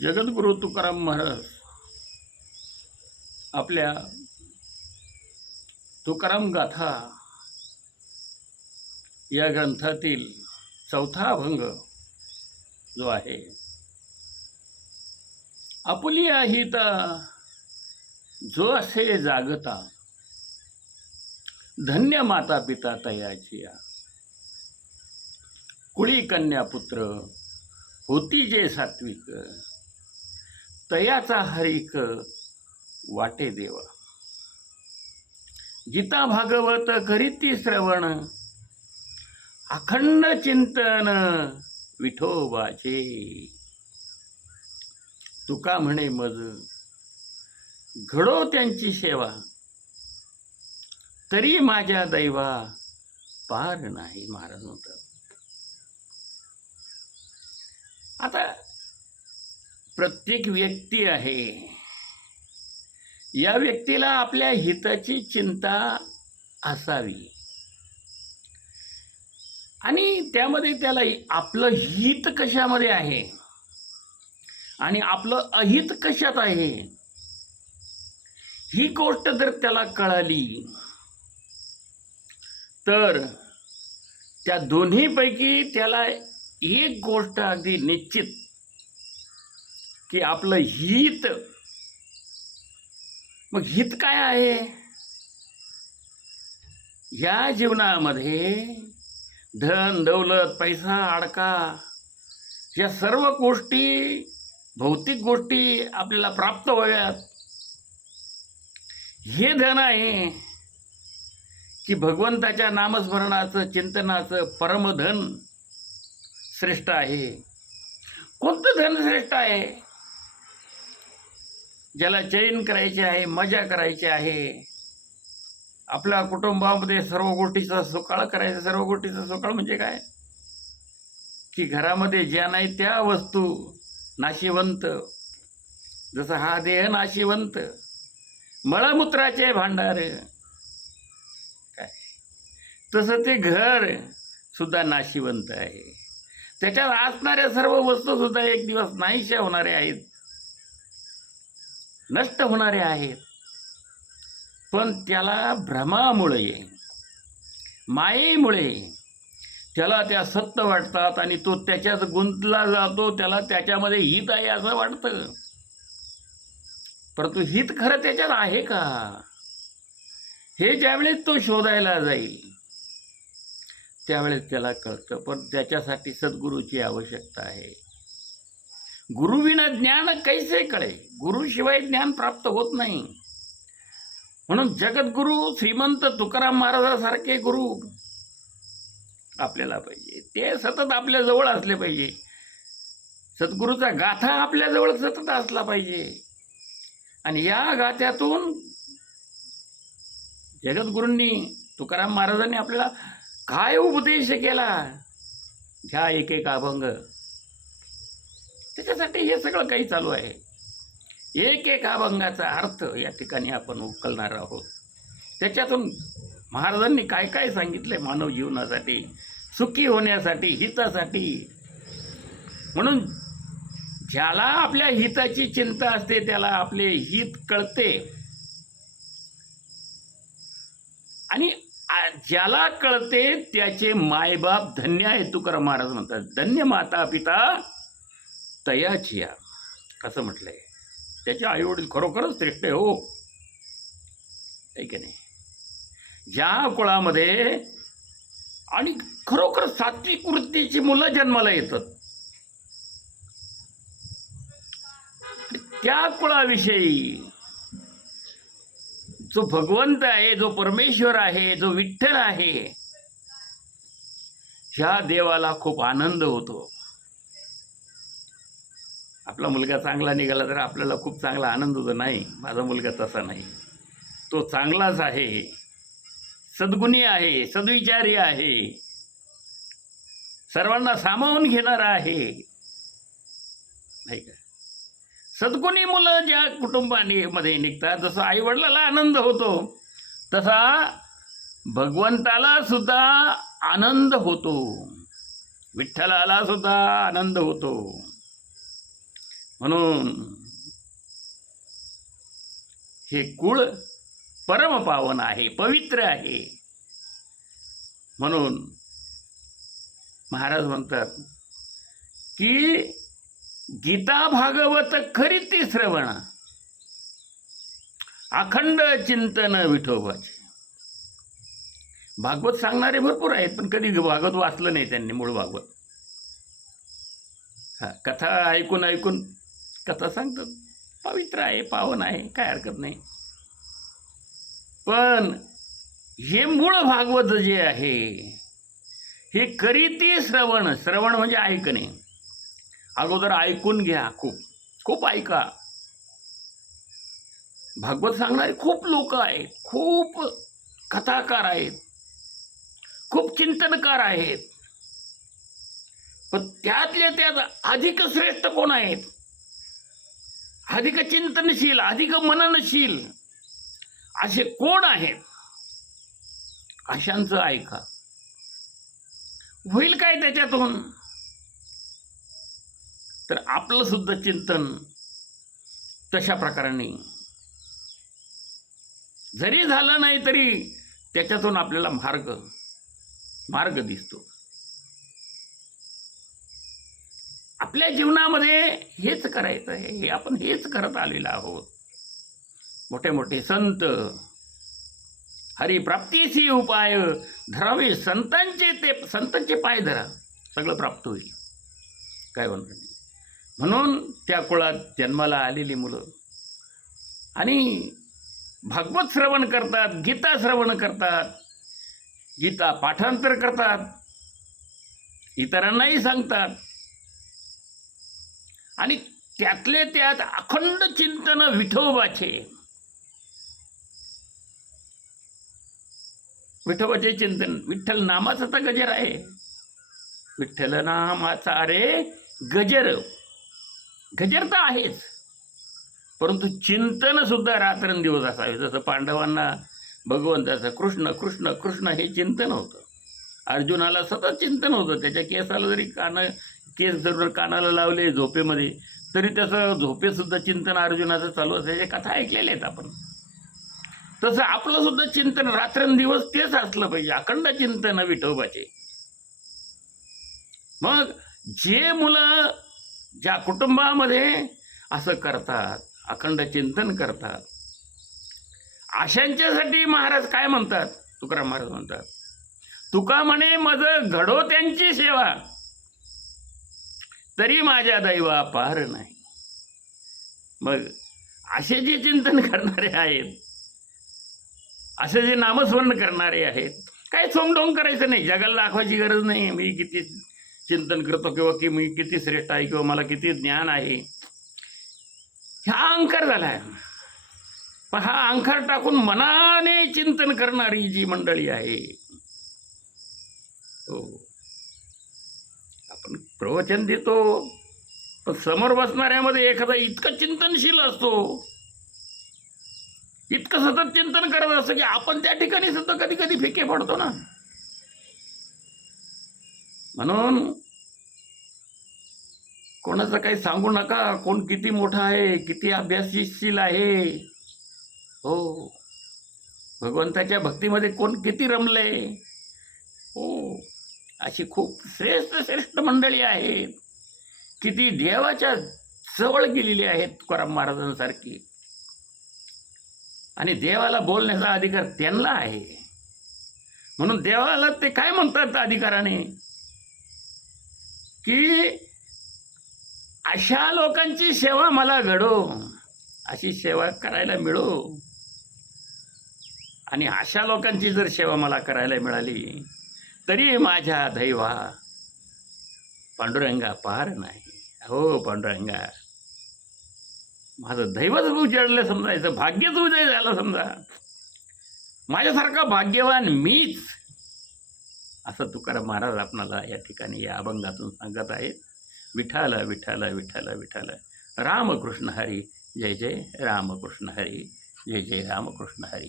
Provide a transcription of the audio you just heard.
जगद्गुरु तुकाराम महाराज आपल्या तुकाराम गाथा या ग्रंथातील चौथा अभंग जो आहे, आपुली अहिता जो असे जागता, धन्य माता पिता तयाचिया, कुळी कन्या पुत्र होती जे सात्विक, तयाचा हरिक वाटे देवा, गीता भागवत करीती श्रवण, अखंड चिंतन विठोबाचे, तुका म्हणे मज घडो त्यांची सेवा, तरी माझ्या दैवा पार नाही. महाराज म्हणतात, आता प्रत्येक व्यक्ती आहे, या व्यक्तीला आपल्या हिताची चिंता असावी आणि त्यामध्ये त्याला आपलं हित कशामध्ये आहे आणि आपलं अहित कशात आहे ही गोष्ट जर त्याला कळाली तर त्या दोन्हीपैकी त्याला एक गोष्ट अगदी निश्चित की आपलं हित. मग हित काय आहे? या जीवनामध्ये धन दौलत पैसा अडका या सर्व गोष्टी भौतिक गोष्टी आपल्याला प्राप्त व्हाव्यात, हे धन आहे की भगवंताच्या नामस्मरणाचं चिंतनाचं परमधन श्रेष्ठ आहे. कोणतं धन श्रेष्ठ आहे? ज्याला चैन करायचे आहे, मजा करायची आहे, आपल्या कुटुंबामध्ये सर्व गोष्टीचा सुकाळ करायचा. सर्व गोष्टीचा सुकाळ म्हणजे काय? की घरामध्ये ज्या नाही त्या वस्तू नाशिवंत, जसं हा देह नाशिवंत, मळमूत्राचे भांडार काय, तसं ते घर सुद्धा नाशिवंत आहे. त्याच्यात असणाऱ्या सर्व वस्तू सुद्धा एक दिवस नाहीशा होणारे आहेत, नष्ट होणारे आहेत. पण त्याला भ्रमामुळे मायेमुळे त्याला त्या सत्य वाटतात आणि तो त्याच्यात गुंतला जातो. त्याला त्याच्यामध्ये हित आहे असं वाटतं, परंतु हित खरं त्याच्यात आहे का हे ज्यावेळेस तो शोधायला जाईल त्यावेळेस त्याला कळतं. पण त्याच्यासाठी सद्गुरूची आवश्यकता आहे. गुरुविना ज्ञान कैसे कळे? गुरुशिवाय ज्ञान प्राप्त होत नाही. म्हणून जगद्गुरु श्रीमंत तुकाराम महाराजासारखे गुरु आपल्याला पाहिजे. ते सतत आपल्या जवळ असले पाहिजे. सद्गुरूचा गाथा आपल्या जवळ सतत असला पाहिजे. आणि या गाथ्यातून जगद्गुरूंनी तुकाराम महाराजांनी आपल्याला काय उपदेश केला, घ्या एक एक अभंग. त्याच्यासाठी हे सगळं काही चालू आहे. एक एक अभंगाचा अर्थ या ठिकाणी आपण उकलणार आहोत. त्याच्यातून महाराजांनी काय काय सांगितलंय मानव जीवनासाठी, सुखी होण्यासाठी, हितासाठी. म्हणून ज्याला आपल्या हिताची चिंता असते त्याला आपले हित कळते आणि ज्याला कळते त्याचे मायबाप धन्य आहे. तुकाराम महाराज म्हणतात, धन्य माता पिता तयाचिया असं म्हटलंय. त्याचे आईवडील खरोखरच श्रेष्ठ आहे हो, आहे की नाही? ज्या कुळामध्ये आणि खरोखर सात्विक वृत्तीची मुलं जन्माला येतात त्या कुळाविषयी जो भगवंत आहे, जो परमेश्वर आहे, जो विठ्ठल आहे, ह्या देवाला खूप आनंद होतो. आपला मुलगा चांगला निघाला तर आपल्याला खूप चांगला आनंद होतो. नाही, माझा मुलगा तसा नाही, तो चांगलाच आहे, सद्गुणी आहे, सद्विचारी आहे, सर्वांना सामावून घेणारा आहे, नाही का? सद्गुणी मुलं ज्या कुटुंबामध्ये निघतात, जसं आईवडिलाला आनंद होतो तसा भगवंताला सुद्धा आनंद होतो, विठ्ठलाला सुद्धा आनंद होतो. म्हणून हे कुळ परमपावन आहे, पवित्र आहे. म्हणून महाराज म्हणतात की गीता भागवत खरीती श्रवण, अखंड चिंतन विठोबाचे. भागवत सांगणारे भरपूर आहेत, पण कधी भागवत वाचलं नाही त्यांनी, मूळ भागवत. कथा ऐकून ऐकून कथा सांगतात, पवित्र आहे, पावन आहे, काय हरकत नाही. पण हे मूळ भागवत जे आहे हे करीती श्रवण. श्रवण म्हणजे ऐकणे. अगोदर ऐकून घ्या, खूप खूप ऐका. भागवत सांगणारे खूप लोक आहेत, खूप कथाकार आहेत, खूप चिंतनकार आहेत. पण त्यातल्या त्यात अधिक श्रेष्ठ कोण आहेत? अधिक चिंतनशील, अधिक मननशील असे कोण आहेत? अशांचं ऐका. होईल काय त्याच्यातून? तर आपलं सुद्धा चिंतन तशा प्रकाराने जरी झालं नाही तरी त्याच्यातून आपल्याला मार्ग दिसतो. आपल्या जीवनामध्ये हेच करायचं आहे, हे आपण हेच करत आलेलो आहोत. मोठे मोठे संत हरिप्राप्तीसी उपाय धरावे, संतांचे पाय धरा, सगळं प्राप्त होईल. काय म्हणतो. म्हणून त्या कुळात जन्माला आलेली मुलं आणि भागवत श्रवण करतात, गीता श्रवण करतात, गीता पाठांतर करतात, इतरांनाही सांगतात, आणि त्यातले त्यात अखंड चिंतन विठोबाचे चिंतन. विठ्ठल नामाचा तर गजर आहे. विठ्ठल नामाचा रे गजर तर आहेच, परंतु चिंतन सुद्धा रात्रंदिवस असावे. जसं पांडवांना भगवंताचं कृष्ण कृष्ण कृष्ण हे चिंतन होतं. अर्जुनाला सतत चिंतन होतं. त्याच्या केसाला जरी केस जर कानाला लावले झोपेमध्ये, तरी त्याचं झोपेसुद्धा चिंतन अर्जुनाचं चालू असायचे. कथा ऐकलेल्या आहेत आपण. तसं आपलं सुद्धा चिंतन रात्रंदिवस तेच असलं पाहिजे, अखंड चिंतन विठोबाचे. मग जे मुलं ज्या कुटुंबामध्ये असं करतात, अखंड चिंतन करतात, अशांच्यासाठी महाराज काय म्हणतात? तुकाराम महाराज म्हणतात, तुका म्हणे मज घडो त्यांची सेवा, तरी माझ्या दैवा पार नाही. मग असे जे चिंतन करणारे आहेत, असे जे नामस्मरण करणारे आहेत, काय सोंगडोंग करायचं नाही, जगाला दाखवायची गरज नाही मी किती चिंतन करतो किंवा की मी किती श्रेष्ठ आहे किंवा मला किती ज्ञान आहे. हा अहंकार झाला आहे. पण हा अहंकार टाकून मनाने चिंतन करणारी जी मंडळी आहे, हो, आपण प्रवचन देतो, पण समोर बसणाऱ्यामध्ये एखादा इतकं चिंतनशील असतो, इतकं सतत चिंतन करत असतं की आपण त्या ठिकाणी सुद्धा कधी कधी फिके पडतो ना. म्हणून कोणाचं काही सांगू नका, कोण किती मोठा आहे, किती अभ्यासशील आहे. हो, भगवंताच्या भक्तीमध्ये कोण किती रमले. हो, अशी खूप श्रेष्ठ मंडळी आहेत, किती देवाच्या जवळ गेलेली आहेत तुकाराम महाराजांसारखी. आणि देवाला बोलण्याचा अधिकार त्यांना आहे. म्हणून देवाला ते काय म्हणतात अधिकाराने, की अशा लोकांची सेवा मला घडो, अशी सेवा करायला मिळो. आणि अशा लोकांची जर सेवा मला करायला मिळाली तरी माझ्या दैवा पांडुरंगा पार नाही. हो पांडुरंगा, माझं दैवच उजाडलं समजायचं, भाग्यच उदय झालं समजा, माझ्यासारखा भाग्यवान मीच, असं तुकाराम महाराज आपणाला या ठिकाणी या अभंगातून सांगत आहेत. विठ्ठल विठ्ठल विठ्ठल विठ्ठल, रामकृष्ण हरी, जय जय रामकृष्ण हरी, जय जय रामकृष्ण हरी.